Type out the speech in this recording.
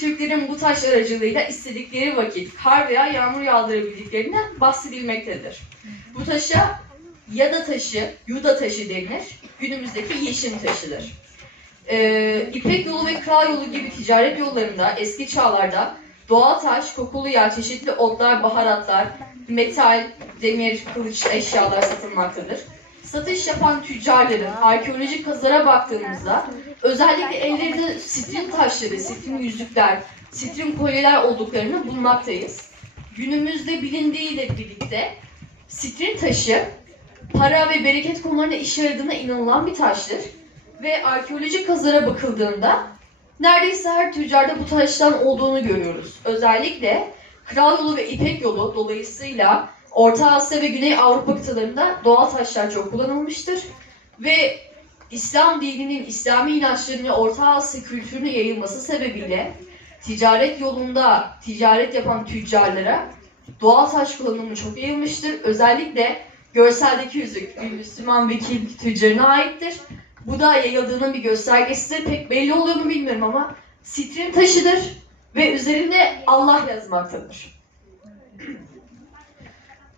Türklerin bu taş aracılığıyla istedikleri vakit kar veya yağmur yağdırabildiklerinden bahsedilmektedir. Bu taşa Yada taşı, Yuda taşı denir. Günümüzdeki yeşim taşıdır. Ee, İpek yolu ve kral yolu gibi ticaret yollarında eski çağlarda doğal taş, kokulu yağ, çeşitli otlar, baharatlar, metal, demir, kılıç eşyalar satılmaktadır. Satış yapan tüccarların arkeolojik kazılara baktığımızda özellikle ellerinde sitrin taşları, sitrin yüzükler, sitrin kolyeler olduklarını bulmaktayız. Günümüzde bilindiğiyle birlikte sitrin taşı para ve bereket konularında işe yaradığına inanılan bir taştır. Ve arkeolojik kazılara bakıldığında neredeyse her tüccarda bu taştan olduğunu görüyoruz. Özellikle Kral Yolu ve İpek Yolu dolayısıyla Orta Asya ve Güney Avrupa kıtalarında doğal taşlar çok kullanılmıştır. Ve İslam dininin, İslami inançların ve Orta Asya kültürünün yayılması sebebiyle ticaret yolunda ticaret yapan tüccarlara doğal taş kullanımı çok yayılmıştır. Özellikle görseldeki yüzük Müslüman vekil tüccarına aittir. Bu da yayıldığının bir göstergesidir. Pek belli oluyor mu bilmiyorum ama sitrin taşıdır ve üzerinde Allah yazmaktadır.